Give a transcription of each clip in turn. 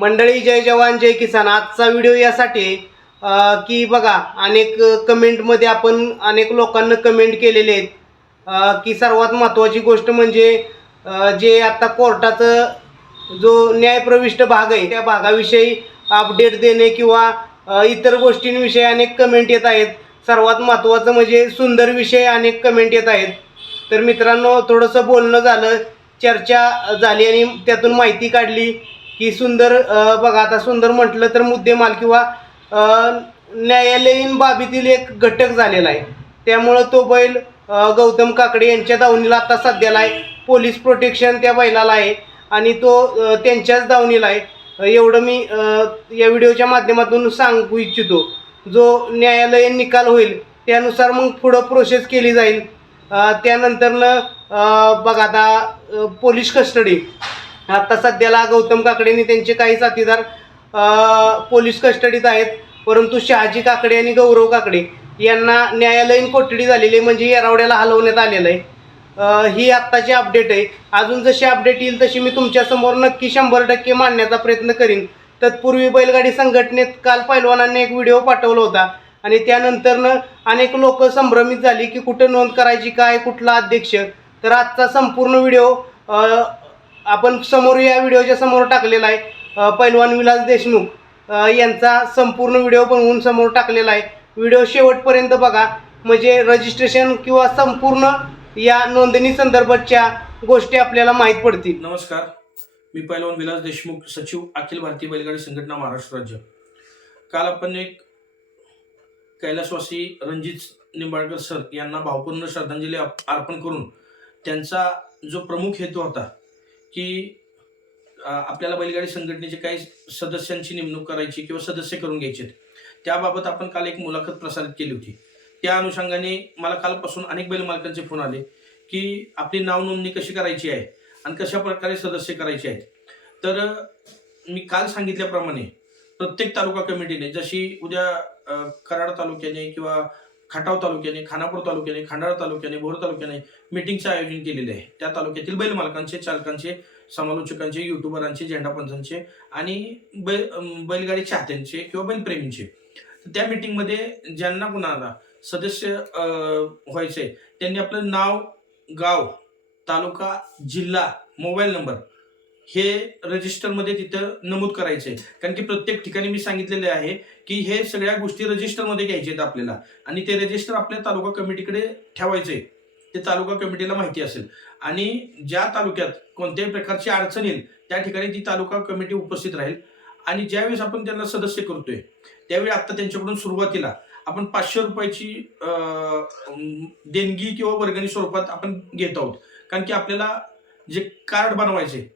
मंडळी जय जवान जय किसान. आजचा व्हिडिओ यासाठी की बघा अनेक कमेंटमध्ये आपण अनेक लोकांना कमेंट केलेले आहेत. की सर्वात महत्त्वाची गोष्ट म्हणजे जे आता कोर्टाचं जो न्यायप्रविष्ट भाग आहे त्या भागाविषयी अपडेट देणे किंवा इतर गोष्टींविषयी अनेक कमेंट येत आहेत. सर्वात महत्त्वाचं म्हणजे सुंदर विषय अनेक कमेंट येत आहेत. तर मित्रांनो थोडंसं बोलणं झालं चर्चा झाली आणि त्यातून माहिती काढली. की सुंदर बघा आता सुंदर म्हटलं तर मुद्देमाल किंवा न्यायालयीन बाबीतील एक घटक झालेला आहे. त्यामुळं तो बैल गौतम काकडे यांच्या दावणीला आता सध्याला आहे. पोलीस प्रोटेक्शन त्या बैलाला आहे आणि तो त्यांच्याच दावणीला आहे. एवढं मी या व्हिडिओच्या माध्यमातून सांगू इच्छितो. जो न्यायालयीन निकाल होईल त्यानुसार मग पुढं प्रोसेस केली जाईल. त्यानंतरनं बघा आता पोलीस कस्टडी आता सध्याला गौतम काकडेंनी त्यांचे काही साथीदार पोलीस कस्टडीत आहेत. परंतु शहाजी काकडे आणि गौरव काकडे यांना न्यायालयीन कोठडी झालेली आहे म्हणजे येरावड्याला हलवण्यात आलेलं आहे. ही आत्ताची अपडेट आहे. अजून जशी अपडेट येईल तशी मी तुमच्यासमोर नक्की शंभर टक्के मांडण्याचा प्रयत्न करीन. तत्पूर्वी बैलगाडी संघटनेत काल पैलवानांनी एक व्हिडिओ पाठवला होता. आणि त्यानंतरनं अनेक लोक संभ्रमित झाली की कुठं नोंद करायची काय कुठला अध्यक्ष. तर आजचा संपूर्ण व्हिडिओ आपण समोर या व्हिडिओच्या समोर टाकलेला आहे पैलवान विलास देशमुख. यांचा संपूर्ण व्हिडिओ बनवून समोर टाकलेला आहे. व्हिडिओ शेवटपर्यंत बघा. म्हणजे रजिस्ट्रेशन किंवा संपूर्ण या नोंदणी संदर्भातच्या गोष्टी आपल्याला माहीत पडतील. नमस्कार. मी पैलवान विलास देशमुख सचिव अखिल भारतीय बैलगाडी संघटना महाराष्ट्र राज्य. काल आपण एक कैलासवासी रणजित निंबाळकर सर यांना भावपूर्ण श्रद्धांजली अर्पण करून त्यांचा जो प्रमुख हेतू होता की आपल्याला बैलगाडी संघटनेचे काही सदस्यांची नेमणूक करायची किंवा सदस्य करून घ्यायचे त्याबाबत आपण काल एक मुलाखत प्रसारित केली होती. त्या अनुषंगाने मला कालपासून अनेक बैल मालकांचे फोन आले की आपली नाव नोंदणी कशी करायची आहे आणि कशा प्रकारे सदस्य करायचे आहेत. तर मी काल सांगितल्याप्रमाणे प्रत्येक तालुका कमिटीने जशी उद्या कराड तालुक्याने किंवा खटाव तालुक्याने खानापूर तालुक्याने खंडाळा तालुक्याने भोर तालुक्याने मिटिंगचं आयोजन केलेले आहे. त्या तालुक्यातील बैल मालकांचे चालकांचे समालोचकांचे युट्यूबरांचे झेंडापंचांचे आणि बैल बैलगाडी चाहत्यांचे किंवा बैलप्रेमींचे. त्या मिटिंगमध्ये ज्यांना कुणाला सदस्य व्हायचे त्यांनी आपलं नाव गाव तालुका जिल्हा मोबाईल नंबर हे रजिस्टरमध्ये तिथं नमूद करायचे कारण की प्रत्येक ठिकाणी मी सांगितलेले आहे की हे सगळ्या गोष्टी रजिस्टरमध्ये घ्यायचे आहेत आपल्याला. आणि ते रजिस्टर आपल्या तालुका कमिटीकडे ठेवायचे ते तालुका कमिटीला माहिती असेल. आणि ज्या तालुक्यात कोणत्याही प्रकारची अडचण येईल त्या ठिकाणी ती तालुका कमिटी उपस्थित राहील. आणि ज्यावेळेस आपण त्यांना सदस्य करतोय त्यावेळी आता त्यांच्याकडून सुरुवातीला आपण पाचशे रुपयाची देणगी किंवा वर्गणी स्वरूपात आपण घेत आहोत. कारण की आपल्याला जे कार्ड बनवायचे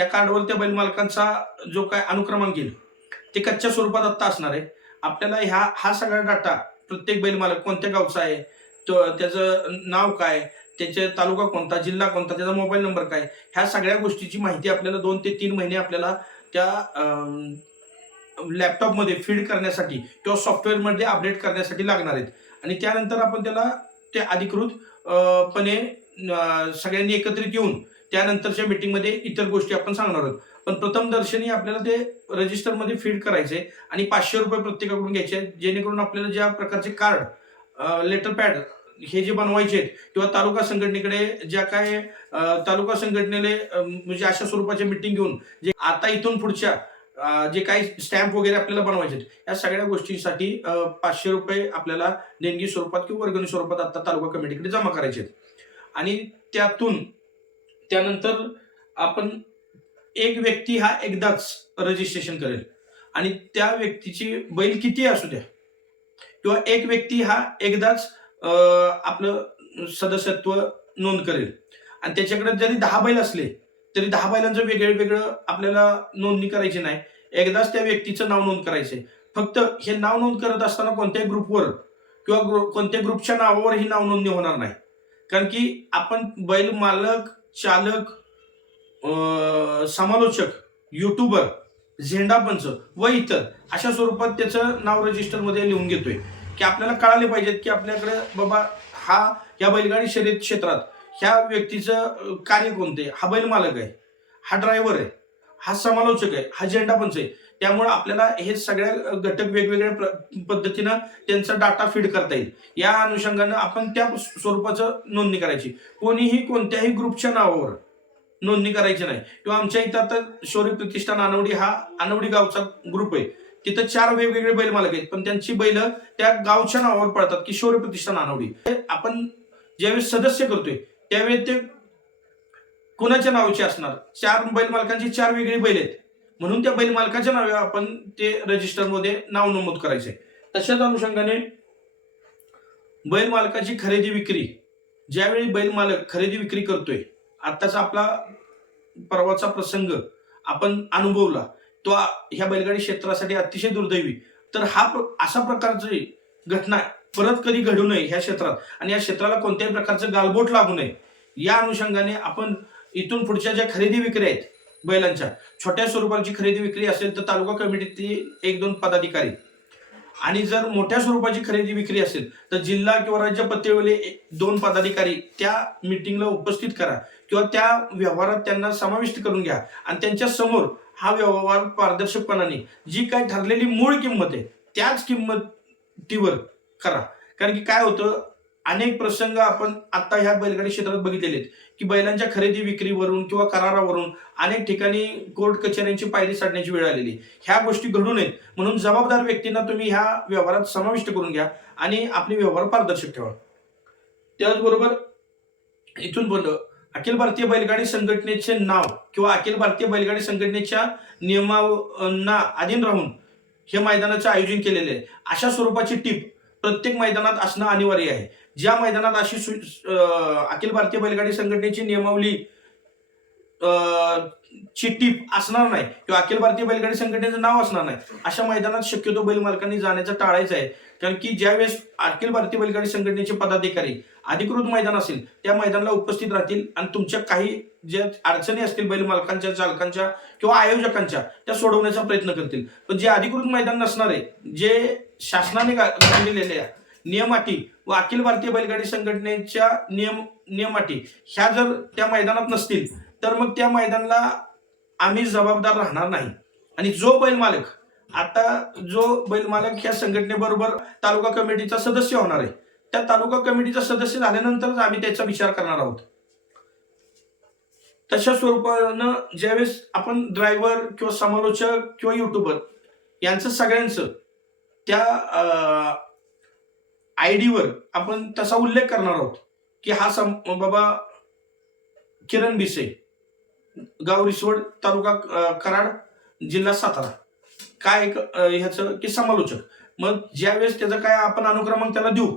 त्या कार्डवर त्या बैल मालकांचा जो काय अनुक्रमांक येईल ते कच्च्या स्वरूपात आत्ता असणार आहे. आपल्याला ह्या हा सगळा डाटा प्रत्येक बैल मालक कोणत्या गावचा आहे तो त्याचं नाव काय त्याचे तालुका कोणता जिल्हा कोणता त्याचा मोबाईल नंबर काय ह्या सगळ्या गोष्टीची माहिती आपल्याला दोन ते तीन महिने आपल्याला त्या लॅपटॉपमध्ये फीड करण्यासाठी किंवा सॉफ्टवेअरमध्ये अपडेट करण्यासाठी लागणार आहेत. आणि त्यानंतर आपण त्याला ते अधिकृतपणे सगळ्यांनी एकत्रित येऊन त्यानंतरच्या मीटिंगमध्ये इतर गोष्टी आपण सांगणार आहोत. पण प्रथम दर्शनी आपल्याला ते रजिस्टरमध्ये फीड करायचे आणि पाचशे रुपये प्रत्येकाकडून घ्यायचे आहेत, जेणेकरून आपल्याला ज्या प्रकारचे कार्ड लेटर पॅड हे जे बनवायचे आहेत किंवा तालुका संघटनेकडे ज्या काय तालुका संघटनेले म्हणजे अशा स्वरूपाच्या मिटिंग घेऊन जे आता इथून पुढच्या जे काही स्टॅम्प वगैरे आपल्याला बनवायचे आहेत या सगळ्या गोष्टींसाठी पाचशे रुपये आपल्याला देणगी स्वरूपात किंवा वर्गणी स्वरूपात आता तालुका कमिटीकडे जमा करायचे आहेत. आणि त्यातून त्यानंतर आपण एक व्यक्ती हा एकदाच रजिस्ट्रेशन करेल. आणि त्या व्यक्तीची बैल किती असू द्या किंवा एक व्यक्ती हा एकदाच आपलं सदस्यत्व नोंद करेल. आणि त्याच्याकडे जरी दहा बैल असले तरी दहा बैलांचं वेगळं वेगळं आपल्याला नोंदणी करायची नाही. एकदाच त्या व्यक्तीचं नाव नोंद करायचंय. फक्त हे नाव नोंद करत असताना कोणत्याही ग्रुपवर किंवा ग्रुप कोणत्याही ग्रुपच्या नावावर ही नाव नोंदणी होणार नाही. कारण की आपण बैल मालक चालक समालोचक युट्यूबर झेंडापंच व इतर अशा स्वरूपात त्याचं नाव रजिस्टरमध्ये लिहून घेतोय. की आपल्याला कळाले पाहिजेत की आपल्याकडे बाबा हा या बैलगाडी शर्यत क्षेत्रात ह्या व्यक्तीचं कार्य कोणते? हा बैल मालक आहे हा ड्रायव्हर आहे हा समालोचक आहे हा झेंडा पंच आहे. त्यामुळे आपल्याला हे सगळ्या घटक वेगवेगळ्या प्र- पद्धतीनं त्यांचा डाटा फीड करता येईल. या अनुषंगानं आपण त्या स्वरूपाचं नोंदणी करायची. कोणीही कोणत्याही ग्रुपच्या नावावर नोंदणी करायची नाही. किंवा आमच्या इथं आता शौर्य प्रतिष्ठान आनवडी हा आनवडी गावचा ग्रुप आहे. तिथं चार वेगवेगळे बैल मालक आहेत. पण त्यांची बैल त्या गावच्या नावावर पडतात की शौर्य प्रतिष्ठान आनवडी. हे आपण ज्यावेळेस सदस्य करतोय त्यावेळी ते कोणाच्या नावाचे असणार? चार बैल मालकांची चार वेगळी बैल आहेत. म्हणून त्या बैल मालकाच्या नावे आपण ते रजिस्टरमध्ये नाव नमूद करायचे तशाच अनुषंगाने बैल मालकाची खरेदी विक्री ज्यावेळी बैल मालक खरेदी विक्री करतोय आत्ताचा आपला परवाचा प्रसंग आपण अनुभवला तो ह्या बैलगाडी क्षेत्रासाठी अतिशय दुर्दैवी. तर हा प्र- अशा प्रकारची घटना परत कधी घडू नये ह्या क्षेत्रात आणि या क्षेत्राला कोणत्याही प्रकारचं गालबोट लागू नये या अनुषंगाने आपण इथून पुढच्या ज्या खरेदी विक्री आहेत बैलांच्या. छोट्या स्वरूपाची खरेदी विक्री असेल तर तालुका कमिटीतील एक दोन पदाधिकारी. आणि जर मोठ्या स्वरूपाची खरेदी विक्री असेल तर जिल्हा किंवा राज्य पातळीवरील एक- दोन पदाधिकारी त्या मिटिंगला उपस्थित करा किंवा त्या व्यवहारात त्यांना समाविष्ट करून घ्या. आणि त्यांच्यासमोर हा व्यवहार पारदर्शकपणाने जी काय ठरलेली मूळ किंमत आहे त्याच किंमतीवर करा. कारण की काय होतं अनेक प्रसंग आपण आता ह्या बैलगाडी क्षेत्रात बघितलेले आहेत की बैलांच्या खरेदी विक्रीवरून किंवा करारावरून अनेक ठिकाणी कोर्ट कचेऱ्यांची पायरी चढण्याची वेळ आलेली. ह्या गोष्टी घडू नयेत. म्हणून जबाबदार व्यक्तींना तुम्ही ह्या व्यवहारात समाविष्ट करून घ्या आणि आपले व्यवहार पारदर्शक ठेवा. त्याचबरोबर इथून बोललो अखिल भारतीय बैलगाडी संघटनेचे नाव किंवा अखिल भारतीय बैलगाडी संघटनेच्या नियमांना अधीन राहून हे मैदानाचे आयोजन केलेले आहे. अशा स्वरूपाची टीप प्रत्येक मैदानात असणं अनिवार्य आहे. ज्या मैदानात अशी अखिल भारतीय बैलगाडी संघटनेची नियमावली ची टीप असणार नाही किंवा अखिल भारतीय बैलगाडी संघटनेचं नाव असणार नाही अशा मैदानात शक्यतो बैल मालकांनी जाण्याचं टाळायचं आहे. कारण की ज्यावेळेस अखिल भारतीय बैलगाडी संघटनेचे पदाधिकारी अधिकृत मैदान असेल त्या मैदानाला उपस्थित राहतील आणि तुमच्या काही ज्या अडचणी असतील बैल मालकांच्या चालकांच्या किंवा आयोजकांच्या त्या सोडवण्याचा प्रयत्न करतील. पण जे अधिकृत मैदान नसणारे आहे जे शासनाने गा- घातलेले आहे, व अखिल भारतीय बैलगाडी संघटनेच्या नियम नियमाटी. ह्या जर त्या मैदानात नसतील तर मग त्या मैदानाला आम्ही जबाबदार राहणार नाही. आणि जो बैल मालक आता जो बैल मालक ह्या संघटनेबरोबर तालुका कमिटीचा सदस्य होणार आहे त्या तालुका कमिटीचा सदस्य झाल्यानंतरच आम्ही त्याचा विचार करणार आहोत. तशा स्वरूपानं ज्यावेळेस आपण ड्रायव्हर किंवा समालोचक किंवा युट्यूबर यांचं सगळ्यांचं त्या आय डीवर आपण तसा उल्लेख करणार आहोत की हा सम बाबा किरण बिसे गाव रिसवड तालुका कराड जिल्हा सातारा. काय ह्याचं की समालोचक मग ज्यावेळेस त्याचं काय आपण अनुक्रमांक त्याला देऊ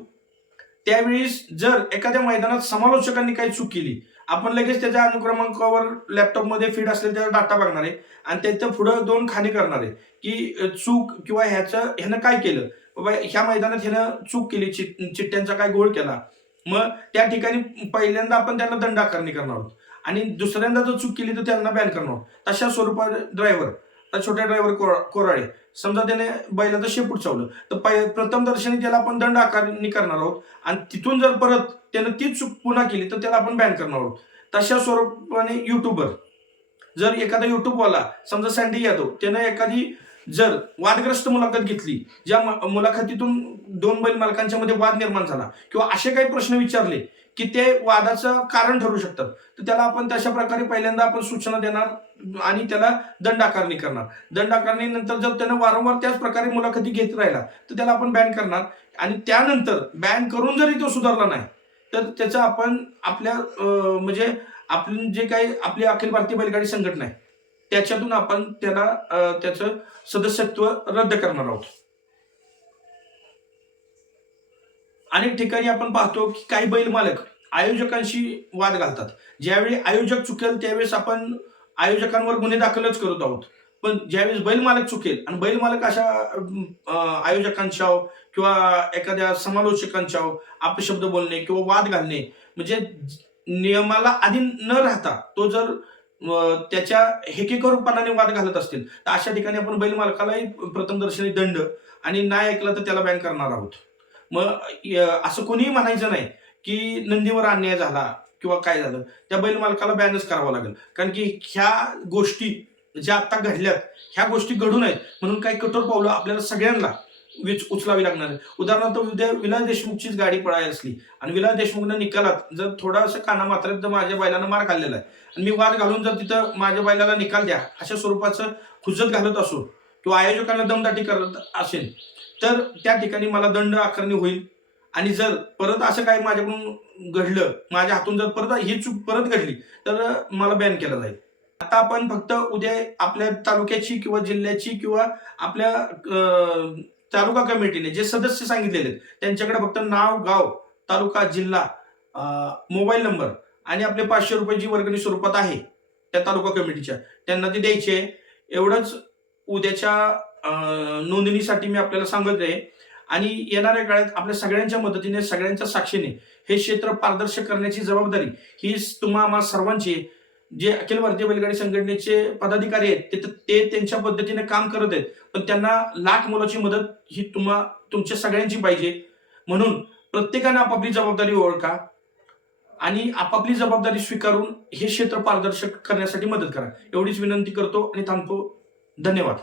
त्यावेळेस जर एखाद्या मैदानात समालोचकांनी काही चूक केली आपण लगेच त्याच्या अनुक्रमांकावर लॅपटॉपमध्ये फीड असलेला त्याचा डाटा बघणार आहे आणि त्याच्या पुढं दोन खाणी करणार आहे की चूक किंवा ह्याचं ह्यानं काय केलं बाबा ह्या मैदानात ह्यानं चूक केली चिट चिट्ट्यांचा काय गोळ केला. मग त्या ठिकाणी पहिल्यांदा आपण त्यांना दंड आकारणी करणार आहोत. आणि दुसऱ्यांदा जर चूक केली तर त्यांना बॅन करणार आहोत. तशा स्वरूपात ड्रायव्हर तर छोट्या ड्रायव्हर कोराडे समजा त्याने बैलाचं शेपूट चावलं तर पै प्रथम दर्शनी त्याला आपण दंड आकारणी करणार आहोत. आणि तिथून जर परत त्यानं तीच चूक पुन्हा केली तर त्याला आपण बॅन करणार आहोत. तशा स्वरूपाने युट्यूबर जर एखादा युट्यूबवाला समजा सँडी यादव त्यानं एखादी जर वादग्रस्त मुलाखत घेतली ज्या म- मुलाखतीतून दोन बैल मालकांच्या मध्ये वाद निर्माण झाला किंवा असे काही प्रश्न विचारले की ते वादाचं कारण ठरू शकतात तर त्याला आपण तशा प्रकारे पहिल्यांदा आपण सूचना देणार आणि त्याला दंड आकारणी करणार. दंड आकारणीनंतर जर त्यानं वारंवार त्याच प्रकारे मुलाखती घेत राहिला तर त्याला आपण बॅन करणार. आणि त्यानंतर बॅन करून जरी तो सुधारला नाही तर त्याचा आपण आपल्या म्हणजे आपण जे काही आपली अखिल भारतीय बैलगाडी संघटना आहे त्याच्यातून आपण त्याला त्याच त्याचं सदस्यत्व रद्द करणार आहोत. अनेक ठिकाणी आपण पाहतो की काही बैल मालक आयोजकांशी वाद घालतात. ज्यावेळी आयोजक चुकेल त्यावेळेस आपण आयोजकांवर गुन्हे दाखलच करत आहोत. पण ज्यावेळेस बैल मालक चुकेल आणि बैल मालक अशा आयोजकांच्या किंवा एखाद्या समालोचकांच्या अपशब्द बोलणे किंवा वाद घालणे म्हणजे नियमाला आधी न राहता तो जर त्याच्या हेकेकरूपणाने वाद घालत असतील. तर अशा ठिकाणी आपण बैल मालकालाही प्रथमदर्शनी दंड आणि नाही ऐकलं तर त्याला बॅन करणार आहोत. मग असं कोणीही म्हणायचं नाही की नंदीवर अन्याय झाला किंवा काय झालं त्या बैल मालकाला बॅनच करावं लागेल. कारण की ह्या गोष्टी ज्या आता घडल्यात ह्या गोष्टी घडू नयेत. म्हणून काही कठोर पावलं आपल्याला सगळ्यांना विच उचलावी लागणार आहे. उदाहरणार्थ उद्या विलास देशमुखचीच गाडी पळायला असली आणि विलास देशमुखनं निकालात जर थोडासा काना मात्र तर माझ्या बैलानं मार खाल्लेला आहे आणि मी वाद घालून जर तिथं माझ्या बैलाला निकाल द्या अशा स्वरूपाचं खुजत घालत असो किंवा आयोजकांना दमदाटी करत असेल तर त्या ठिकाणी मला दंड आकारणी होईल. आणि जर परत असं काही माझ्याकडून घडलं माझ्या हातून जर परत ही चूक परत घडली तर मला बॅन केलं जाईल. आता आपण फक्त उद्या आपल्या तालुक्याची किंवा जिल्ह्याची किंवा आपल्या तालुका कमिटीने जे सदस्य सांगितलेले आहेत त्यांच्याकडे फक्त नाव गाव तालुका जिल्हा मोबाईल नंबर आणि आपले पाचशे रुपये जी वर्गणी स्वरूपात आहे त्या तालुका कमिटीच्या त्यांना ते द्यायचे आहे. एवढंच उद्याच्या नोंदणीसाठी मी आपल्याला सांगत आहे आणि येणाऱ्या काळात आपल्या सगळ्यांच्या मदतीने सगळ्यांच्या साक्षीने हे क्षेत्र पारदर्शक करण्याची जबाबदारी ही तुम्हा आम्हा सर्वांची आहे. जे अखिल भारतीय बैलगाडी संघटनेचे पदाधिकारी आहेत ते ते त्यांच्या पद्धतीने काम करत आहेत. पण त्यांना लाख मोलाची मदत ही तुम्हा तुमच्या सगळ्यांची पाहिजे. म्हणून प्रत्येकाने आपापली जबाबदारी ओळखा आणि आपापली जबाबदारी स्वीकारून हे क्षेत्र पारदर्शक करण्यासाठी मदत करा. एवढीच विनंती करतो आणि थांबतो. धन्यवाद.